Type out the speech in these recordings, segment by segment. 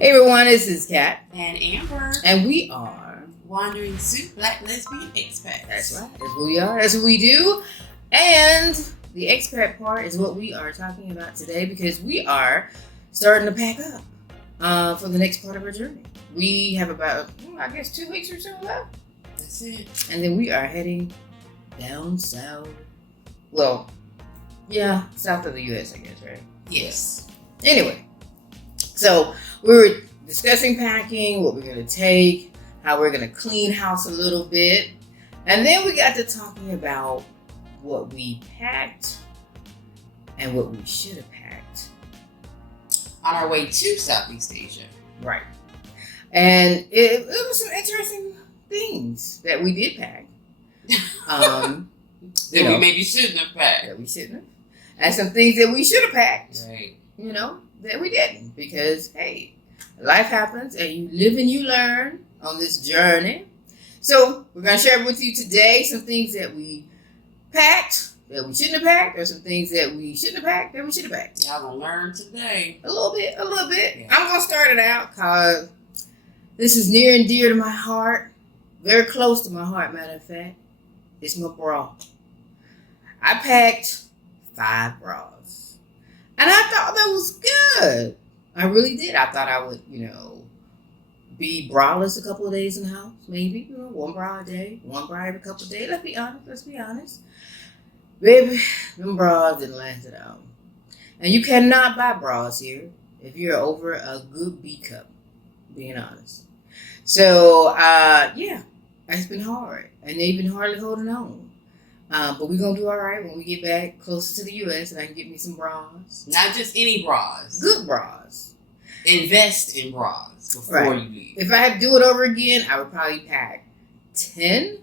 Hey everyone, this is Kat. And Amber. And we are Wandering Soup Black Lesbian Expats. That's right. That's what we are. That's what we do. And the expat part is what we are talking about today because we are starting to pack up for the next part of our journey. We have about, 2 weeks or so left. That's it. And then we are heading down south. Well, yeah, south of the U.S., I guess, right? Yes. Anyway, so we were discussing packing, what we're going to take, how we're going to clean house a little bit. And then we got to talking about what we packed and what we should have packed. On our way to Southeast Asia. Right. And it was some interesting things that we did pack. That we maybe shouldn't have packed. That we shouldn't have. And some things that we should have packed. Right. That we didn't. Because, hey, life happens and you live and you learn on this journey. So we're going to share with you today some things that we packed that we shouldn't have packed, or some things that we shouldn't have packed that we should have packed. Y'all gonna learn today. A little bit. Yeah. I'm going to start it out because this is near and dear to my heart. Very close to my heart, matter of fact. It's my bra. I packed 5 bras. And I thought that was good. I really did. I thought I would, be braless a couple of days in the house. Maybe, 1 bra a day, 1 bra every couple of days. Let's be honest. Baby, them bras didn't last it out. And you cannot buy bras here if you're over a good B cup, being honest. So, it's been hard. And they've been hardly holding on. But we're going to do all right when we get back closer to the U.S. and I can get me some bras. Not just any bras. Good bras. Invest in bras before you leave. If I had to do it over again, I would probably pack 10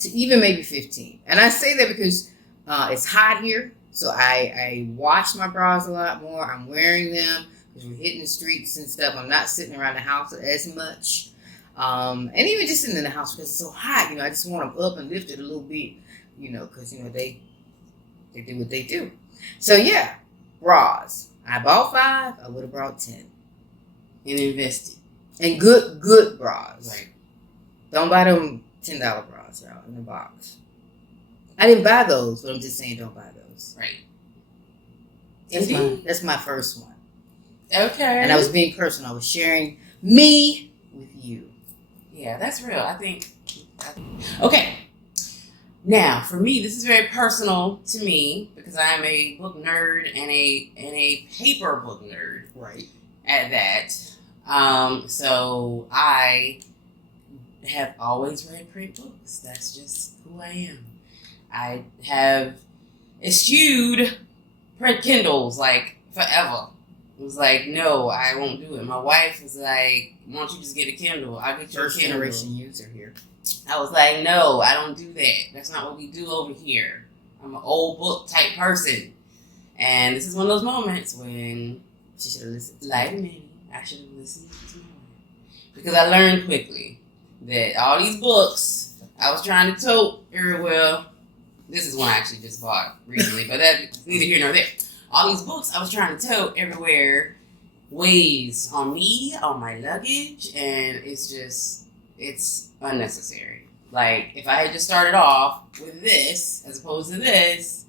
to even maybe 15. And I say that because it's hot here. So I wash my bras a lot more. I'm wearing them because we're hitting the streets and stuff. I'm not sitting around the house as much. And even just sitting in the house because it's so hot, I just want them up and lifted a little bit, because, they do what they do. So, yeah, bras. I bought 5. I would have brought 10. And invested. And good bras. Right. Don't buy them $10 bras, y'all, in the box. I didn't buy those, but I'm just saying don't buy those. Right. That's my first one. Okay. And I was being personal. I was sharing me with you. Yeah, that's real. I think. Okay. Now, for me, this is very personal to me because I am a book nerd and a paper book nerd. Right. At that. So I have always read print books. That's just who I am. I have eschewed print Kindles forever. It was like, no, I won't do it. My wife was like, why don't you just get a Kindle? I'll get you a Kindle. First generation user here. I was like, no, I don't do that. That's not what we do over here. I'm an old book type person. And this is one of those moments when she should have listened. Like me, I should have listened to my wife. Because I learned quickly that all these books I was trying to tote very well. This is one I actually just bought recently, but that's neither here nor there. All these books I was trying to tote everywhere weighs on me, on my luggage, and it's unnecessary. Like, if I had just started off with this as opposed to this,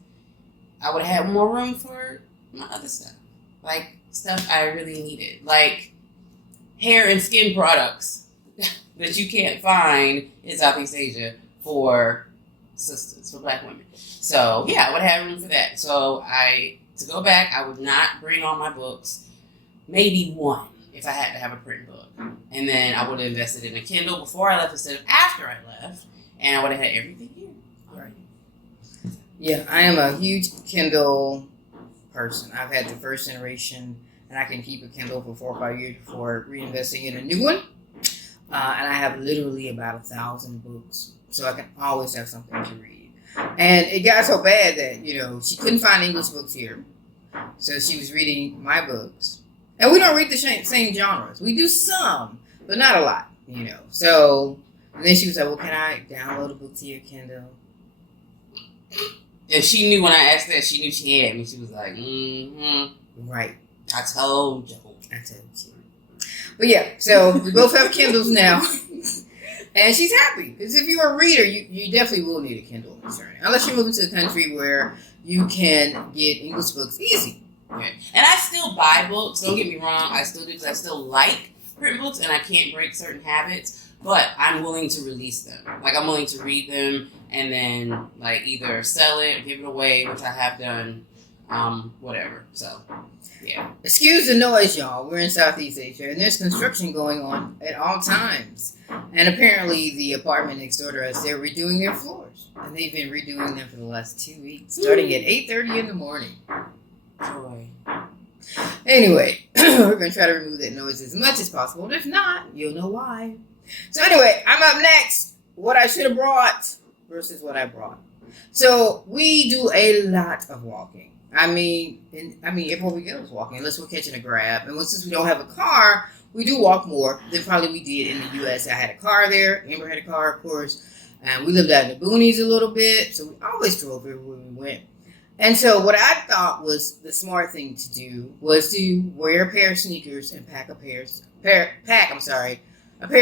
I would have had more room for my other stuff. Like, stuff I really needed. Like, hair and skin products that you can't find in Southeast Asia for sisters, for Black women. So, yeah, I would have room for that. So, to go back, I would not bring all my books. Maybe one, if I had to have a print book. And then I would have invested in a Kindle before I left instead of after I left. And I would have had everything here. Right. Yeah, I am a huge Kindle person. I've had the first generation, and I can keep a Kindle for 4 or 5 years before reinvesting in a new one. And I have literally about 1,000 books, so I can always have something to read. And it got so bad that, she couldn't find English books here. So she was reading my books. And we don't read the same genres. We do some, but not a lot, So, and then she was like, well, can I download a book to your Kindle? And she knew when I asked that, she knew she had me. She was like, Right. I told you. I told you. But yeah, so we both have Kindles now. And she's happy. Because if you're a reader, you definitely will need a Kindle in this journey. Unless you're moving to a country where you can get English books easy. Okay. And I still buy books. Don't get me wrong. I still do because I still like print books and I can't break certain habits. But I'm willing to release them. Like, I'm willing to read them and then, like, either sell it or give it away, which I have done. Whatever. So, yeah. Excuse the noise, y'all. We're in Southeast Asia, and there's construction going on at all times. And apparently, the apartment next door to us, they're redoing their floors. And they've been redoing them for the last 2 weeks, starting at 8:30 in the morning. Joy. Anyway, we're going to try to remove that noise as much as possible. And if not, you'll know why. So anyway, I'm up next. What I should have brought versus what I brought. So we do a lot of walking. I mean, everywhere we go is walking, unless we're catching a grab. And since we don't have a car, we do walk more than probably we did in the U.S. I had a car there. Amber had a car, of course. And we lived out in the boonies a little bit. So we always drove everywhere we went. And so what I thought was the smart thing to do was to wear a pair of sneakers and pack a pair of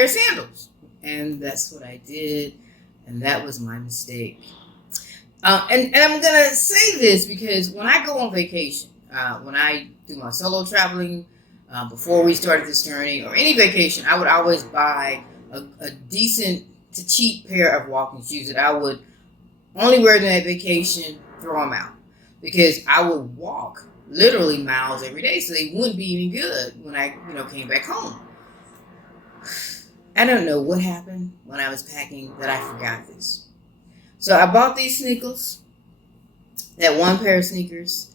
sandals. And that's what I did. And that was my mistake. And I'm going to say this because when I go on vacation, when I do my solo traveling, before we started this journey, or any vacation, I would always buy a decent to cheap pair of walking shoes that I would only wear during that vacation, throw them out. Because I would walk literally miles every day, so they wouldn't be any good when I came back home. I don't know what happened when I was packing that I forgot this. So I bought these sneakers, that one pair of sneakers,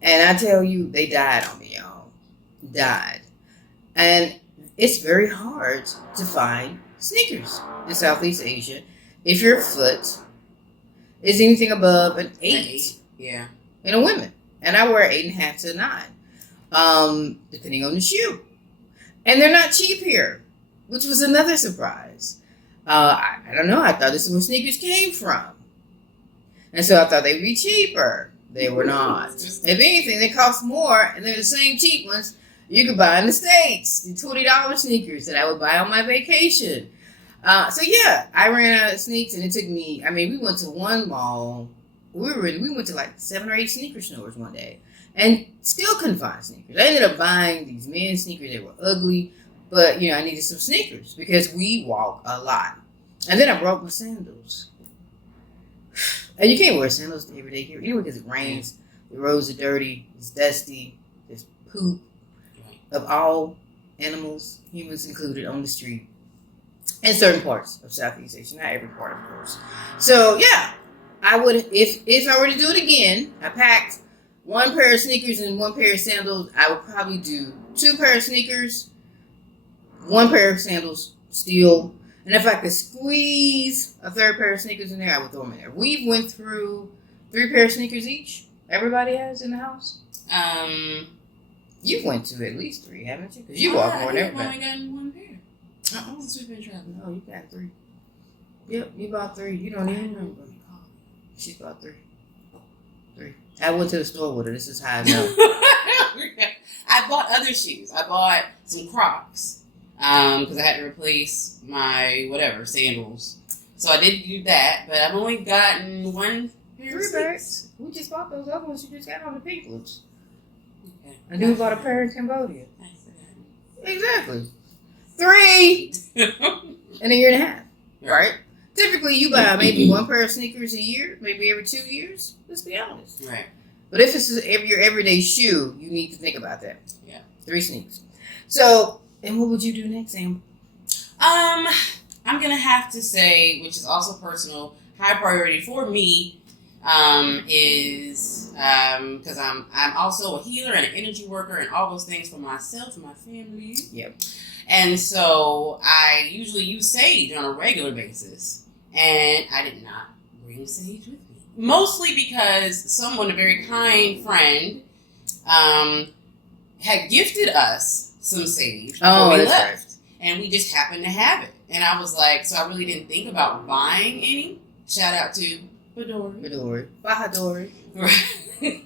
and I tell you, they died on me, y'all. Died. And it's very hard to find sneakers in Southeast Asia if your foot is anything above an 8. Yeah. In a women. And I wear 8.5 to 9, depending on the shoe. And they're not cheap here, which was another surprise. I don't know. I thought this is where sneakers came from. And so I thought they'd be cheaper. They were not. If anything, they cost more, and they're the same cheap ones you could buy in the States. The $20 sneakers that I would buy on my vacation. So yeah, I ran out of sneaks, and it took me, we went to one mall. We went to like 7 or 8 sneaker stores one day, and still couldn't find sneakers. I ended up buying these men's sneakers. They were ugly. But, I needed some sneakers because we walk a lot. And then I broke my sandals. And you can't wear sandals every day here anyway because it rains. The roads are dirty. It's dusty. There's poop of all animals, humans included, on the street. In certain parts of Southeast Asia. Not every part, of course. So, yeah. I would, if I were to do it again, I packed one pair of sneakers and one pair of sandals. I would probably do 2 pair of sneakers, 1 pair of sandals, still. And if I could squeeze a 3rd pair of sneakers in there, I would throw them in there. We went through 3 pair of sneakers each. Everybody has in the house. You went to at least 3, haven't you? Because you walk more than everybody. I've only gotten 1 pair. Since we've been traveling. No, you got 3. Yep, you bought 3. You don't even remember. She bought 3. I went to the store with her. This is how I know. I bought other shoes. I bought some Crocs because I had to replace my sandals. So I did do that, but I've only gotten 1 pair of sneakers. We just bought those other ones. You just got on the pink ones. Okay. And then we bought a pair in Cambodia. Nice. Exactly. 3 in a year and a half, right? Typically, you buy maybe 1 pair of sneakers a year, maybe every 2 years. Let's be honest. Right. But if it's your everyday shoe, you need to think about that. Yeah. 3 sneakers. So, and what would you do next, Sam? I'm gonna have to say, which is also personal, high priority for me, is because I'm also a healer and an energy worker and all those things for myself and my family. Yep. And so I usually use sage on a regular basis. And I did not bring sage with me. Mostly because someone, a very kind friend, had gifted us some sage before we left. Right. And we just happened to have it. And I was like, so I really didn't think about buying any. Shout out to Badori. Bahadori. Right.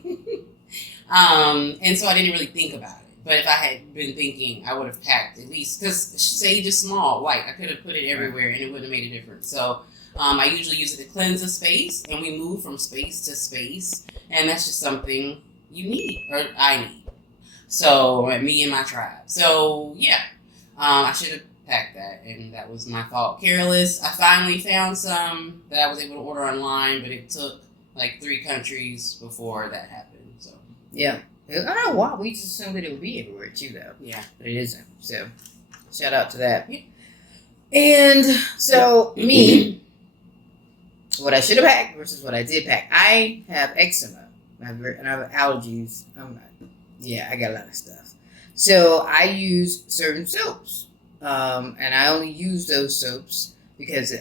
And so I didn't really think about it. But if I had been thinking, I would have packed at least, because sage is small, white. I could have put it everywhere and it wouldn't have made a difference. So I usually use it to cleanse a space, and we move from space to space, and that's just something you need, or I need. So me and my tribe. So yeah, I should have packed that, and that was my fault. Careless. I finally found some that I was able to order online, but it took like 3 countries before that happened. So yeah. I don't know why. We just assumed that it would be everywhere too, though. yeah, But it isn't. So, shout out to that. Yeah. And so, me, what I should have packed versus what I did pack. I have eczema and I have allergies. I got a lot of stuff. So, I use certain soaps. And I only use those soaps because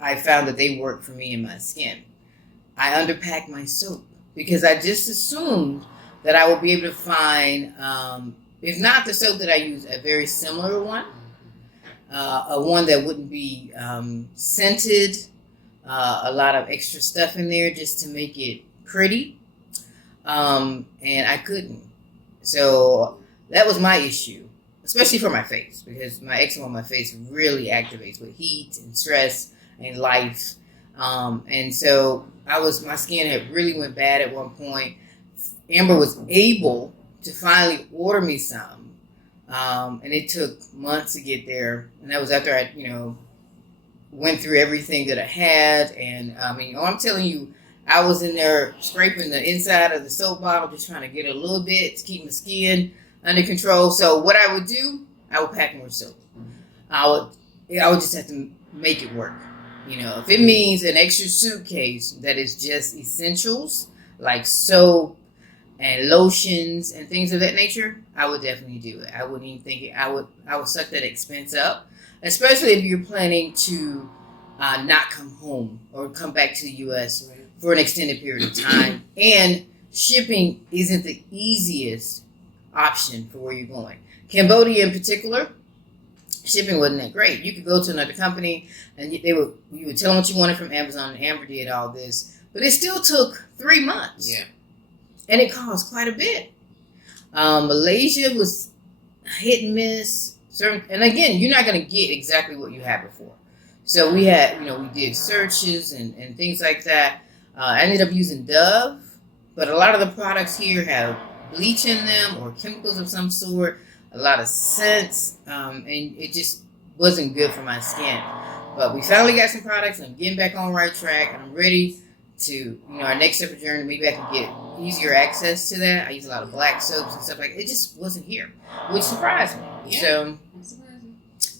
I found that they work for me and my skin. I underpack my soap because I just assumed that I will be able to find, if not the soap that I use, a very similar one. A one that wouldn't be scented, a lot of extra stuff in there just to make it pretty. And I couldn't. So that was my issue, especially for my face, because my eczema on my face really activates with heat and stress and life. And so my skin had really went bad at one point. Amber was able to finally order me some, and it took months to get there. And that was after I, went through everything that I had. And I'm telling you, I was in there scraping the inside of the soap bottle, just trying to get a little bit to keep my skin under control. So what I would do, I would pack more soap. I would just have to make it work. If it means an extra suitcase that is just essentials like soap and lotions and things of that nature, I would definitely do it. I wouldn't even think it. I would suck that expense up, especially if you're planning to not come home or come back to the U.S. for an extended period of time. And shipping isn't the easiest option for where you're going. Cambodia in particular, shipping wasn't that great. You could go to another company and you would tell them what you wanted from Amazon, and Amber did all this, but it still took 3 months. Yeah. And it cost quite a bit. Malaysia was hit and miss. And again, you're not going to get exactly what you had before. So we had, we did searches and things like that. I ended up using Dove, but a lot of the products here have bleach in them or chemicals of some sort, a lot of scents, and it just wasn't good for my skin. But we finally got some products, and I'm getting back on the right track, and I'm ready to, our next step of journey, maybe I can get easier access to that. I use a lot of black soaps and stuff like that. It just wasn't here, which surprised me. Yeah, so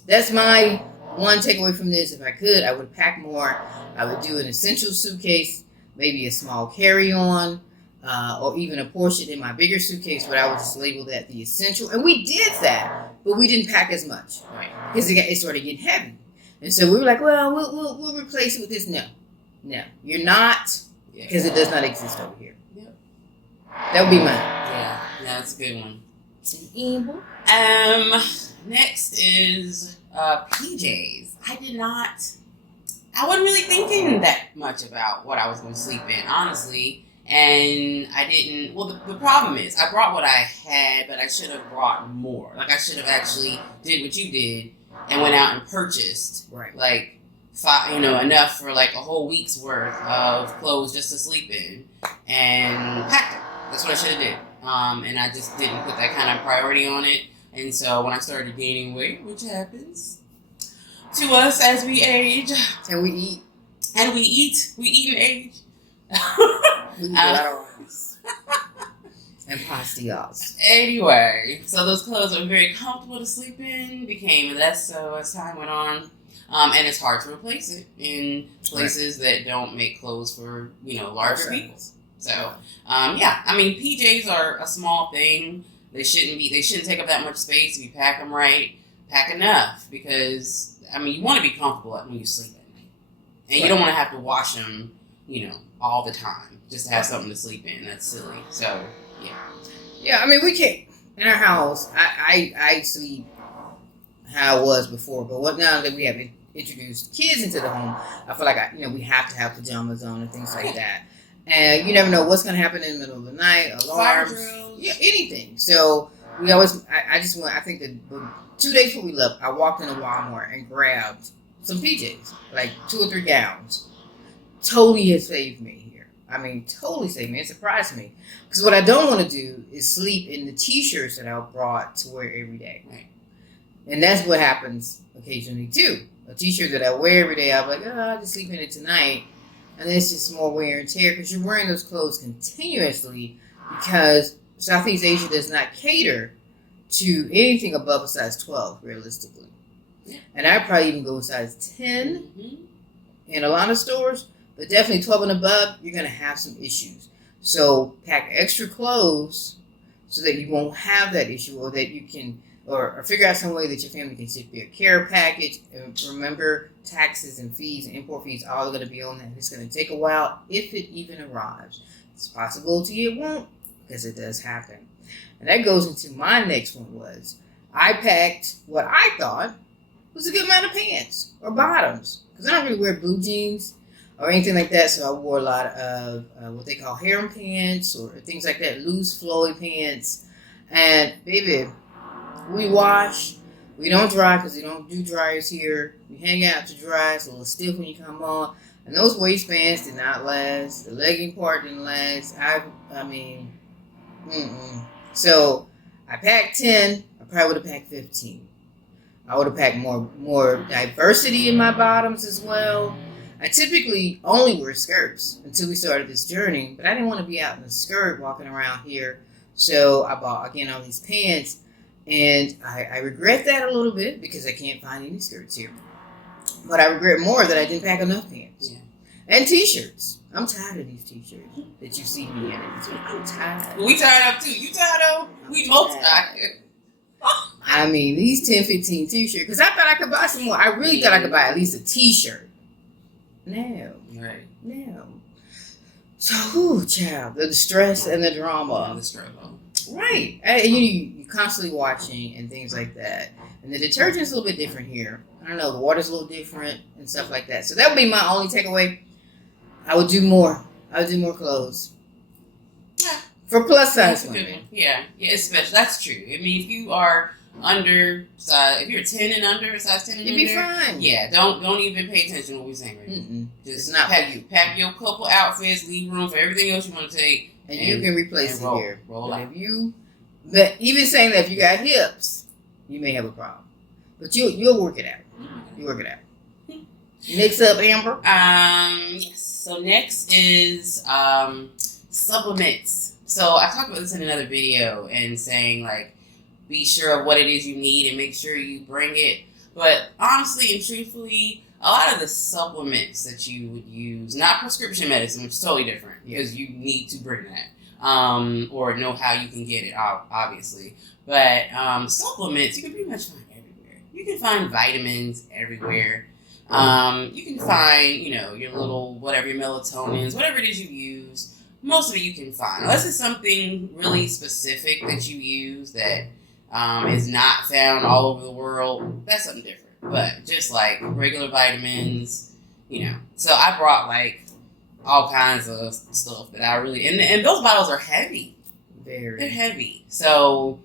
that's my one takeaway from this. If I could, I would pack more. I would do an essential suitcase, maybe a small carry-on, or even a portion in my bigger suitcase, but I would just label that the essential. And we did that, but we didn't pack as much, right? Because it started getting heavy. And so we were like, well, we'll replace it with this. No, you're not, because it does not exist over here. Yep. That would be mine. Yeah, that's a good one. Amber. Next is PJs. I wasn't really thinking that much about what I was going to sleep in, honestly. And I didn't, the problem is, I brought what I had, but I should have brought more. Like, I should have actually did what you did and went out and purchased, like, enough for like a whole week's worth of clothes just to sleep in and packed them. That's what I should have did. And I just didn't put that kind of priority on it. And so when I started gaining weight, which happens to us as we age. And we eat. We eat and age. We eat a lot of rice. And pastillas. Anyway, so those clothes that were very comfortable to sleep in became less so as time went on. And it's hard to replace it in places that don't make clothes for, larger people. So, PJs are a small thing. They shouldn't take up that much space if you pack them right. Pack enough because, you want to be comfortable when you sleep at night. And you don't want to have to wash them, all the time just to have something to sleep in. That's silly. So, yeah. Yeah, we can't. In our house, I sleep how I was before, but now that we have introduced kids into the home, I feel like we have to have pajamas on and things like that. And you never know what's going to happen in the middle of the night, alarms, anything. So we always, I just went, I think the 2 days before we left, I walked into Walmart and grabbed some PJs, like 2 or 3 gowns. Totally has saved me here. I mean, totally saved me. It surprised me. Because what I don't want to do is sleep in the t-shirts that I brought to wear every day. Right. And that's what happens occasionally too. A t-shirt that I wear every day, I'm like, oh, I'll just sleep in it tonight. And then it's just more wear and tear because you're wearing those clothes continuously because Southeast Asia does not cater to anything above a size 12, realistically. Yeah. And I probably even go a size 10 in a lot of stores, but definitely 12 and above, you're going to have some issues. So pack extra clothes so that you won't have that issue, or that you can, or figure out some way that your family can ship you a care package. And remember, taxes and fees and import fees are all going to be on that. It's going to take a while if it even arrives. It's a possibility it won't, because it does happen. And that goes into my next one was, I packed what I thought was a good amount of pants or bottoms, because I don't really wear blue jeans or anything like that, so I wore a lot of what they call harem pants or things like that, loose flowy pants. And baby, we wash, we don't dry because they don't do dryers here. We hang out to dry, it's a little stiff when you come on. And those waistbands did not last. The legging part didn't last. I mean, So I packed 10. I probably would have packed 15. I would have packed more diversity in my bottoms as well. I typically only wear skirts until we started this journey, but I didn't want to be out in a skirt walking around here. So I bought, again, all these pants, and I regret that a little bit because I can't find any skirts here. But I regret more that I didn't pack enough pants. Yeah. And t-shirts. I'm tired of these t-shirts that you see me in. I'm tired. We tired up too. You tired up? We both tired. I mean, these 10, 15 t-shirts, because I thought I could buy some more. I really thought I could buy at least a t-shirt. No. Right. No. So, child, the stress and the drama. The struggle. Right. You're constantly watching and things like that. And the detergent's a little bit different here. I don't know, the water's a little different and stuff like that. So that would be my only takeaway. I would do more. I would do more clothes. Yeah. For plus size women. Yeah, especially. That's true. I mean, if you are under size, if you're 10 and under, size 10 and You'd under, be fine. Yeah, don't even pay attention to what we're saying right now. Just Just not for you. Pack your couple outfits, leave room for everything else you want to take. And you can replace it here. Roll out. But even saying that if you got hips, you may have a problem. But you'll work it out. You work it out. Next up, Amber. Yes. So next is supplements. So I talked about this in another video and saying, like, be sure of what it is you need and make sure you bring it. But honestly and truthfully, a lot of the supplements that you would use, not prescription medicine, which is totally different because you need to bring that or know how you can get it, obviously. But supplements, you can pretty much find everywhere. You can find vitamins everywhere. You can find, your little, whatever, your melatonins, whatever it is you use. Most of it you can find. Unless it's something really specific that you use that is not found all over the world, that's something different. But just like regular vitamins, So I brought like all kinds of stuff that I really, and those bottles are heavy. They're heavy. So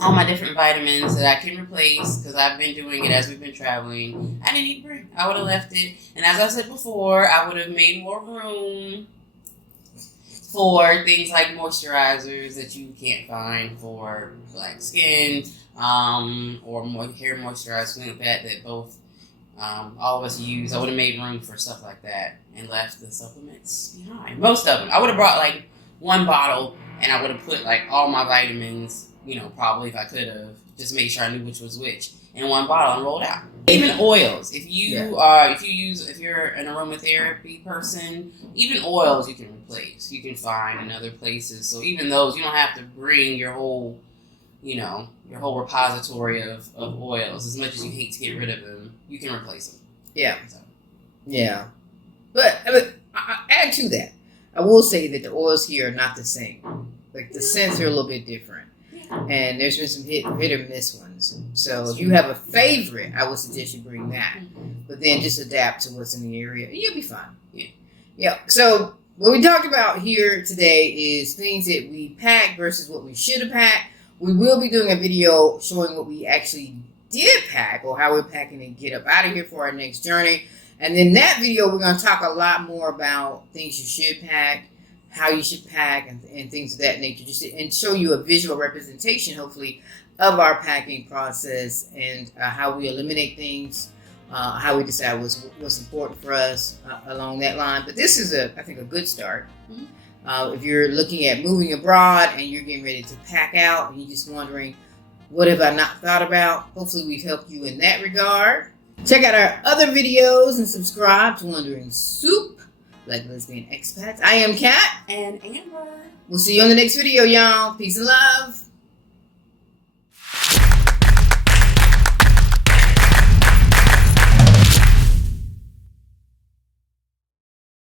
all my different vitamins that I can replace, because I've been doing it as we've been traveling, I didn't need to bring. I would have left it. And as I said before, I would have made more room for things like moisturizers that you can't find for like skin, or more hair moisturizers, things like that both all of us use. I would have made room for stuff like that and left the supplements behind. Most of them. I would have brought like one bottle and I would have put like all my vitamins, probably if I could have, just made sure I knew which was which, in one bottle and rolled out. Even oils. If you're an aromatherapy person, even oils you can replace. You can find in other places. So even those, you don't have to bring your whole, your whole repository of oils. As much as you hate to get rid of them, you can replace them. Yeah. So. Yeah. But I add to that, I will say that the oils here are not the same. Like the scents are a little bit different. And there's been some hit or miss ones. So if you have a favorite, I would suggest you bring that. But then just adapt to what's in the area, and you'll be fine. Yeah. So what we talked about here today is things that we pack versus what we should have packed, We will be doing a video showing what we actually did pack or how we're packing and get up out of here for our next journey. And in that video, we're going to talk a lot more about things you should pack, how you should pack, and things of that nature, just and show you a visual representation, hopefully, of our packing process and how we eliminate things, how we decide what's important for us along that line. But this is, I think, a good start. Mm-hmm. If you're looking at moving abroad and you're getting ready to pack out and you're just wondering, what have I not thought about? Hopefully we've helped you in that regard. Check out our other videos and subscribe to Wondering Soup, Black Lesbian Expats. I am Kat. And Amber. We'll see you on the next video, y'all. Peace and love.